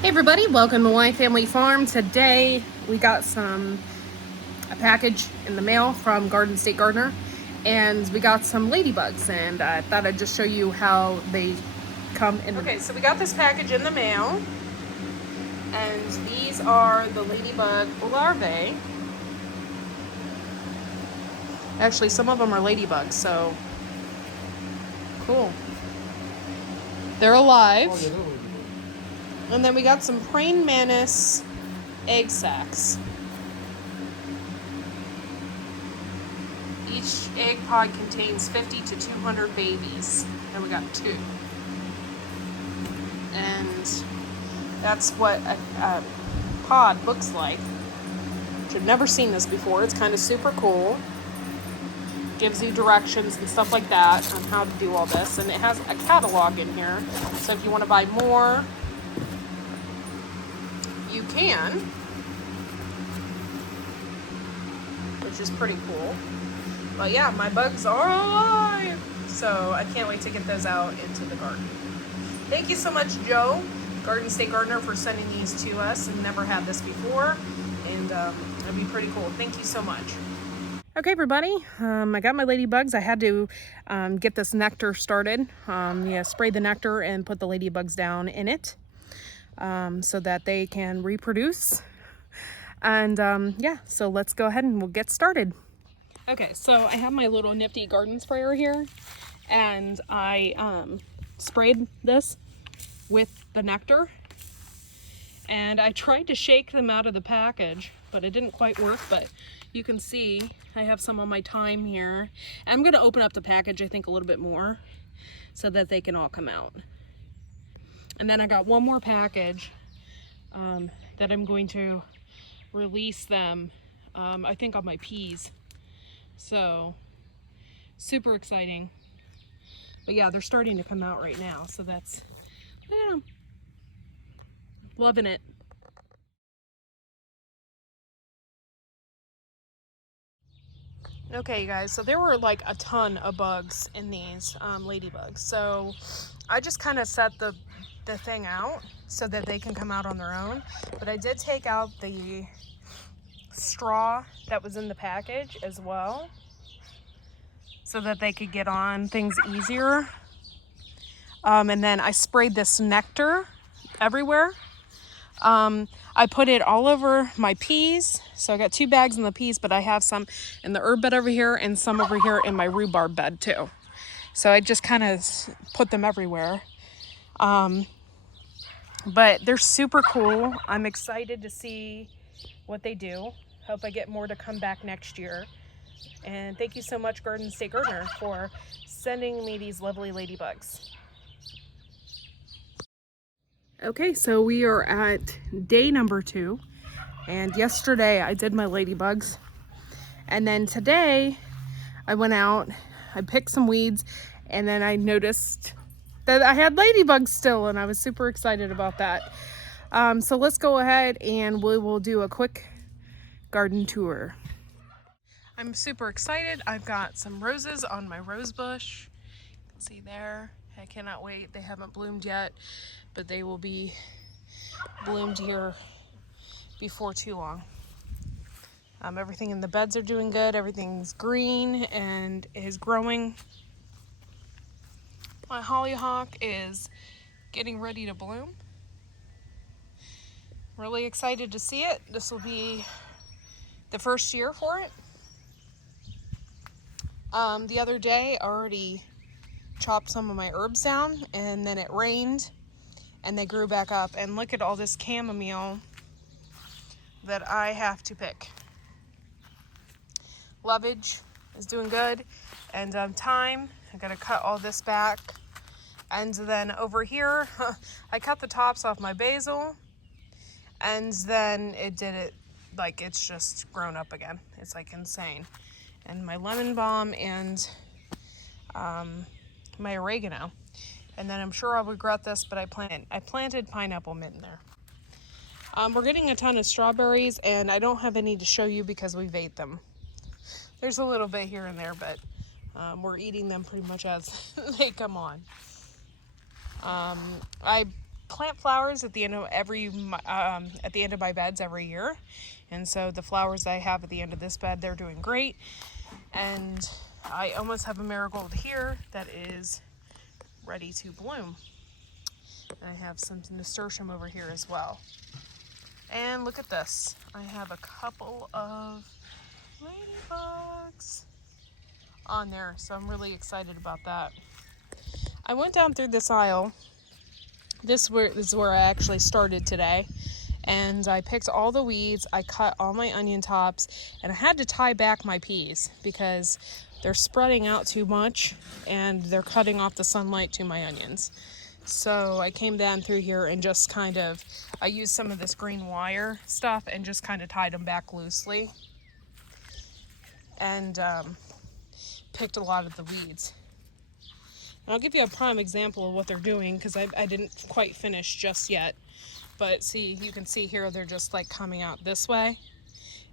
Hey everybody, welcome to Y Family Farm. Today we got a package in the mail from Garden State Gardener, and we got some ladybugs, and I thought I'd just show you how they come in. Okay, so we got this package in the mail, and these are the ladybug larvae. Actually, some of them are ladybugs, so cool. They're alive. And then we got some praying mantis egg sacs. Each egg pod contains 50 to 200 babies, and we got 2. And that's what a pod looks like. Which I've never seen this before. It's kind of super cool. Gives you directions and stuff like that on how to do all this. And it has a catalog in here. So if you want to buy more, you can. Which is pretty cool. But yeah, my bugs are alive. So I can't wait to get those out into the garden. Thank you so much, Joe, Garden State Gardener, for sending these to us. And never had this before. And it'll be pretty cool. Thank you so much. Okay, everybody, I got my ladybugs. I had to get this nectar started. Spray the nectar and put the ladybugs down in it so that they can reproduce. And so let's go ahead and we'll get started. Okay, so I have my little nifty garden sprayer here, and I sprayed this with the nectar, and I tried to shake them out of the package, but it didn't quite work. But you can see I have some on my thyme here. I'm going to open up the package, I think, a little bit more so that they can all come out. And then I got one more package that I'm going to release them, I think, on my peas. So super exciting. But yeah, they're starting to come out right now, so that's, yeah, loving it. Okay, you guys, so there were like a ton of bugs in these ladybugs. So I just kind of set the thing out so that they can come out on their own. But I did take out the straw that was in the package as well, so that they could get on things easier. And then I sprayed this nectar everywhere. I put it all over my peas. So I got 2 bags in the peas, but I have some in the herb bed over here and some over here in my rhubarb bed too. So I just kind of put them everywhere. But they're super cool. I'm excited to see what they do. Hope I get more to come back next year. And thank you so much, Garden State Gardener, for sending me these lovely ladybugs. Okay, so we are at day number 2, and yesterday I did my ladybugs, and then today I went out, I picked some weeds, and then I noticed that I had ladybugs still, and I was super excited about that. So let's go ahead and we will do a quick garden tour. I'm super excited. I've got some roses on my rose bush. You can see there. I cannot wait. They haven't bloomed yet, but they will be bloomed here before too long. Everything in the beds are doing good. Everything's green and is growing. My hollyhock is getting ready to bloom. Really excited to see it. This will be the first year for it. The other day I already chopped some of my herbs down, and then it rained and they grew back up. And look at all this chamomile that I have to pick. Lovage is doing good, and thyme, I gotta cut all this back. And then over here I cut the tops off my basil, and then it did it like it's just grown up again. It's like insane. And my lemon balm and my oregano. And then I'm sure I'll regret this, but I planted pineapple mint in there. We're getting a ton of strawberries, and I don't have any to show you because we've ate them. There's a little bit here and there, but we're eating them pretty much as they come on. I plant flowers at the end of my beds every year, and so the flowers I have at the end of this bed, they're doing great. And I almost have a marigold here that is ready to bloom. I have some nasturtium over here as well. And look at this. I have a couple of ladybugs on there, so I'm really excited about that. I went down through this aisle. This is where I actually started today. And I picked all the weeds, I cut all my onion tops, and I had to tie back my peas because they're spreading out too much and they're cutting off the sunlight to my onions. So I came down through here and just I used some of this green wire stuff and just kind of tied them back loosely. And picked a lot of the weeds. And I'll give you a prime example of what they're doing because I didn't quite finish just yet. But see, you can see here they're just like coming out this way,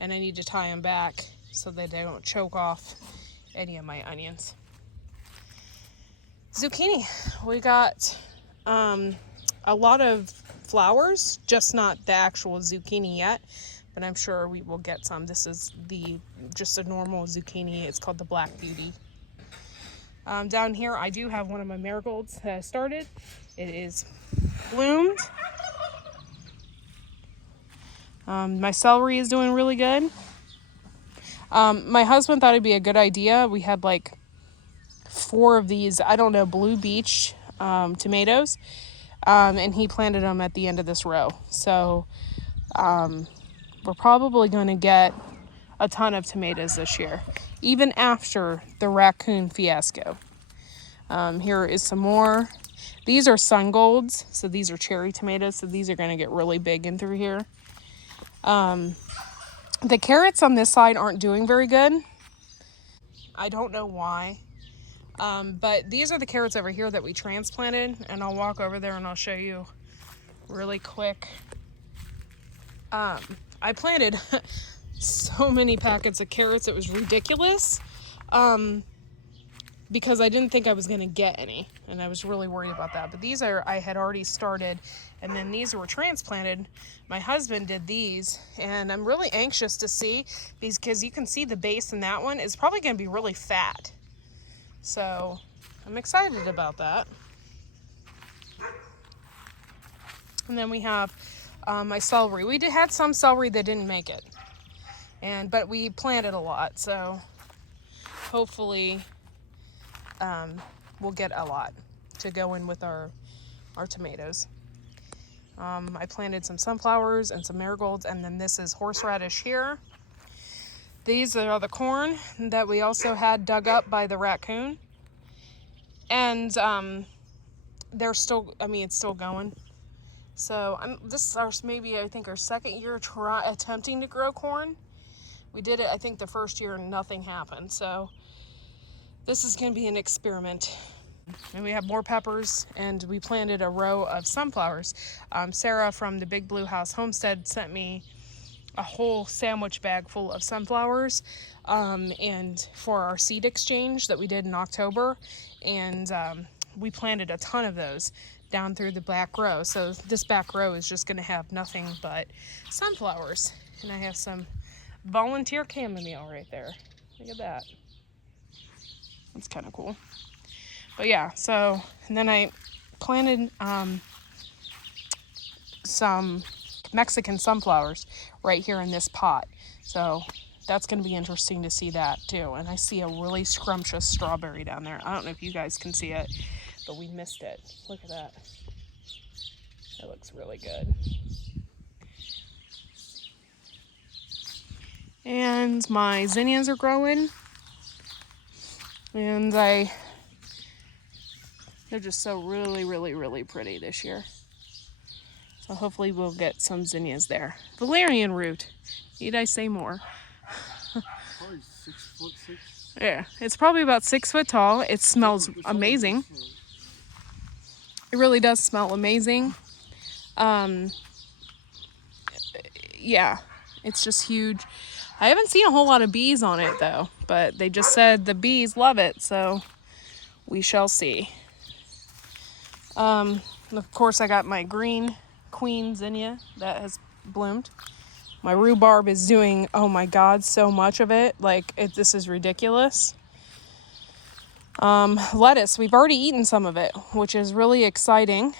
and I need to tie them back so that they don't choke off any of my onions. Zucchini, we got a lot of flowers, just not the actual zucchini yet, but I'm sure we will get some. This is just a normal zucchini. It's called the Black Beauty. Down here, I do have one of my marigolds that I started. It is bloomed. My celery is doing really good. My husband thought it'd be a good idea. We had like 4 of these, I don't know, Blue Beach tomatoes. And he planted them at the end of this row. So we're probably going to get a ton of tomatoes this year, even after the raccoon fiasco. Here is some more. These are sun golds, so these are cherry tomatoes, so these are going to get really big in through here. The carrots on this side aren't doing very good. I don't know why. But these are the carrots over here that we transplanted, and I'll walk over there and I'll show you really quick. I planted so many packets of carrots, it was ridiculous. Because I didn't think I was going to get any, and I was really worried about that. But these I had already started, and then these were transplanted. My husband did these, and I'm really anxious to see these because you can see the base in that one is probably going to be really fat. So I'm excited about that. And then we have my celery. We had some celery that didn't make it, but we planted a lot, so hopefully we'll get a lot to go in with our tomatoes. I planted some sunflowers and some marigolds, and then this is horseradish here. These are the corn that we also had dug up by the raccoon. And they're still, it's still going. So this is I think our second year attempting to grow corn. We did it, I think, the first year and nothing happened. So this is going to be an experiment. And we have more peppers, and we planted a row of sunflowers. Sarah from the Big Blue House Homestead sent me a whole sandwich bag full of sunflowers and for our seed exchange that we did in October. And we planted a ton of those down through the back row. So this back row is just going to have nothing but sunflowers. And I have some volunteer chamomile right there. Look at that. That's kind of cool. But yeah, so, and then I planted some Mexican sunflowers right here in this pot. So that's going to be interesting to see that too. And I see a really scrumptious strawberry down there. I don't know if you guys can see it, but we missed it. Look at that. That looks really good. And my zinnias are growing. And they're just so really, really, really pretty this year. So hopefully we'll get some zinnias there. Valerian root. Need I say more? Probably 6'6". Yeah, it's probably about 6 foot tall. It smells amazing. It really does smell amazing. Yeah, it's just huge. I haven't seen a whole lot of bees on it though, but they just said the bees love it, so we shall see. Of course, I got my green queen zinnia that has bloomed. My rhubarb is doing, oh my God, so much of it. Like, this is ridiculous. Lettuce, we've already eaten some of it, which is really exciting.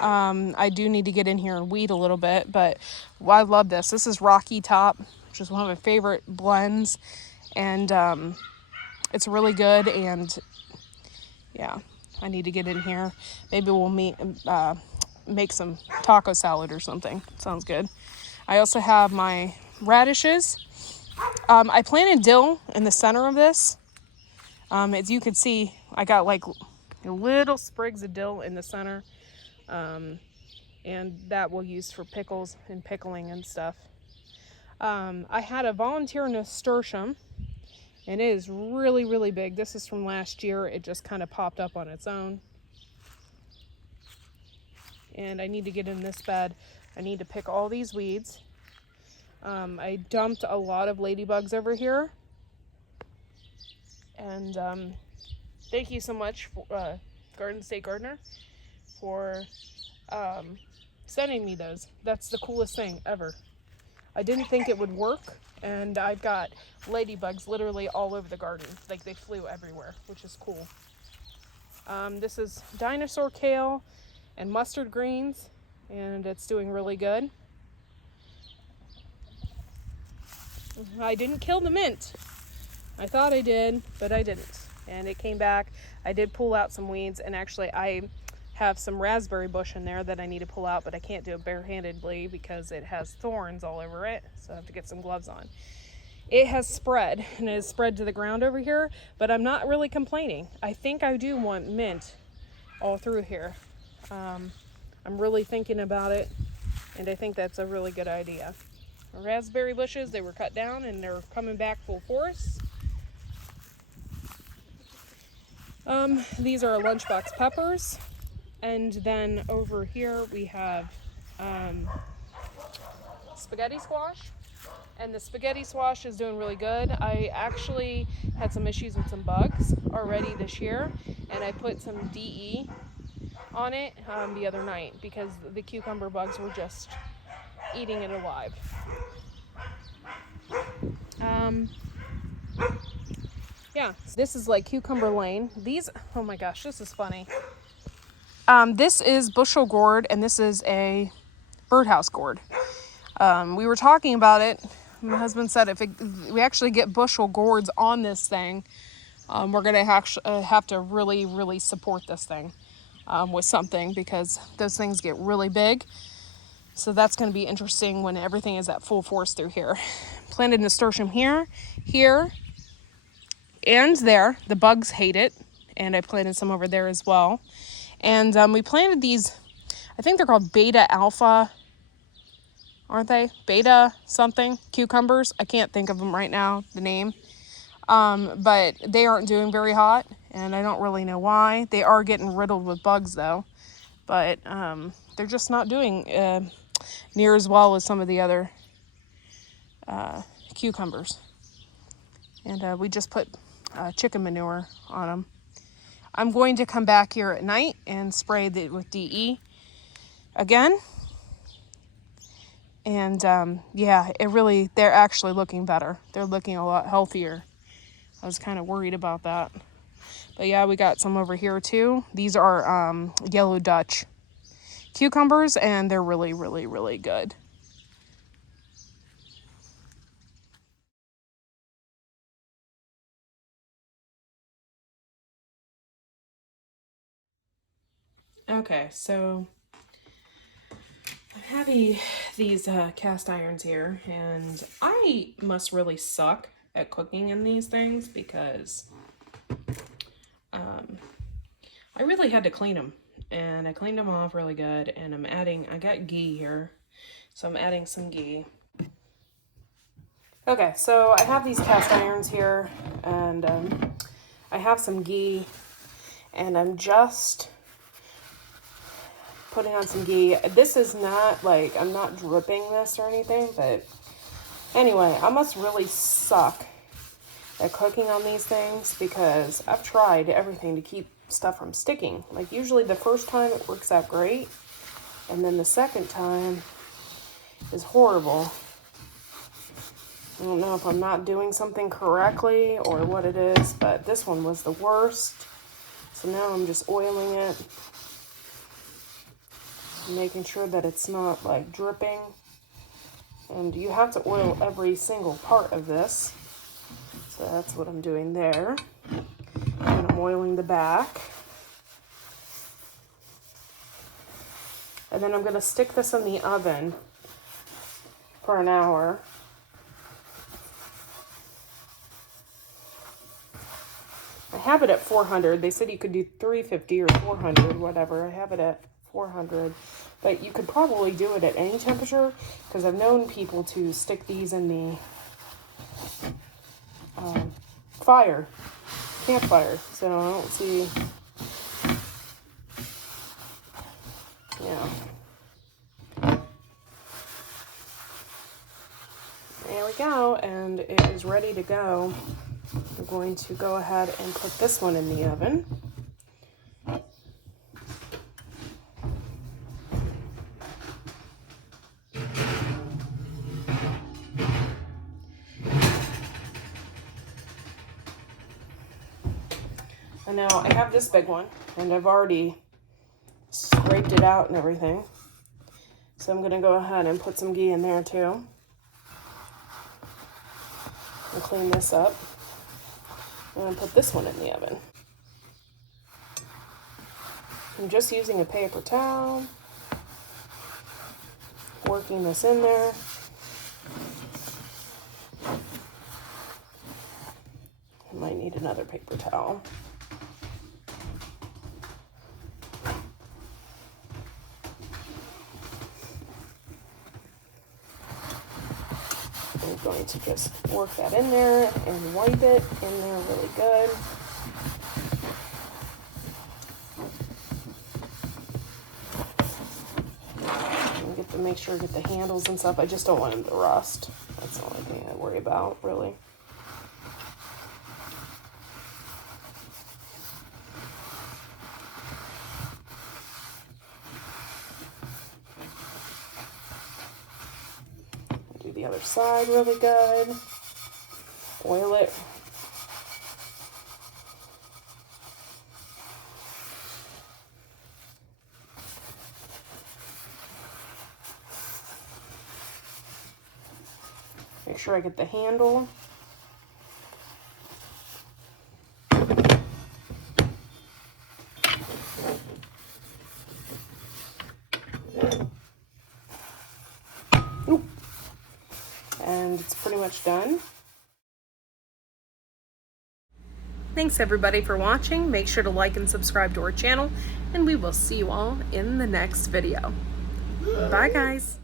I do need to get in here and weed a little bit, but I love this. This is Rocky Top, which is one of my favorite blends, and it's really good. And yeah, I need to get in here. Maybe we'll make some taco salad or something. Sounds good. I also have my radishes. I planted dill in the center of this. As you can see, I got like little sprigs of dill in the center. And that we'll use for pickles and pickling and stuff. I had a volunteer nasturtium, and it is really, really big. This is from last year. It just kind of popped up on its own. And I need to get in this bed. I need to pick all these weeds. I dumped a lot of ladybugs over here. And thank you so much, Garden State Gardener, for sending me those. That's the coolest thing ever. I didn't think it would work, and I've got ladybugs literally all over the garden. Like, they flew everywhere, which is cool. This is dinosaur kale and mustard greens, and it's doing really good. I didn't kill the mint. I thought I did, but I didn't. And it came back. I did pull out some weeds, and actually I have some raspberry bush in there that I need to pull out, but I can't do it barehandedly because it has thorns all over it, so I have to get some gloves on. It has spread, and it has spread to the ground over here, but I'm not really complaining. I think I do want mint all through here. I'm really thinking about it, and I think that's a really good idea. Raspberry bushes, they were cut down, and they're coming back full force. These are lunchbox peppers. And then over here we have spaghetti squash. And the spaghetti squash is doing really good. I actually had some issues with some bugs already this year, and I put some DE on it the other night because the cucumber bugs were just eating it alive. Yeah, this is like cucumber lane. These, oh my gosh, this is funny. This is bushel gourd, and this is a birdhouse gourd. We were talking about it. My husband said if we actually get bushel gourds on this thing, we're going to have to really, really support this thing with something, because those things get really big. So that's going to be interesting when everything is at full force through here. Planted nasturtium here, and there. The bugs hate it, and I planted some over there as well. And we planted these, I think they're called beta alpha, aren't they? Beta something, cucumbers. I can't think of them right now, the name. But they aren't doing very hot, and I don't really know why. They are getting riddled with bugs, though. But they're just not doing near as well as some of the other cucumbers. And we just put chicken manure on them. I'm going to come back here at night and spray with DE again. And yeah, they're actually looking better. They're looking a lot healthier. I was kind of worried about that. But yeah, we got some over here too. These are yellow Dutch cucumbers, and they're really, really, really good. Okay, so I'm having these cast irons here, and I must really suck at cooking in these things because I really had to clean them, and I cleaned them off really good. And I got ghee here, so I'm adding some ghee. Okay, so I have these cast irons here, and I have some ghee, and I'm just putting on some ghee. This is not like, I'm not dripping this or anything, but anyway, I must really suck at cooking on these things because I've tried everything to keep stuff from sticking. Like usually the first time it works out great, and then the second time is horrible. I don't know if I'm not doing something correctly or what it is, but this one was the worst. So now I'm just oiling it, making sure that it's not like dripping. And you have to oil every single part of this. So that's what I'm doing there. And I'm oiling the back. And then I'm going to stick this in the oven for an hour. I have it at 400. They said you could do 350 or 400, whatever. I have it at 400. But you could probably do it at any temperature, because I've known people to stick these in the campfire. So I don't see, yeah. There we go, and it is ready to go. I'm going to go ahead and put this one in the oven. And now I have this big one, and I've already scraped it out and everything. So I'm going to go ahead and put some ghee in there too. And clean this up. And put this one in the oven. I'm just using a paper towel, working this in there. I might need another paper towel. I'm going to just work that in there and wipe it in there really good. And make sure to get the handles and stuff. I just don't want them to rust. That's the only thing I worry about, really. Do the other side really good. Oil it. Make sure I get the handle. Ooh. And it's pretty much done. Thanks everybody for watching. Make sure to like and subscribe to our channel, and we will see you all in the next video. Bye guys.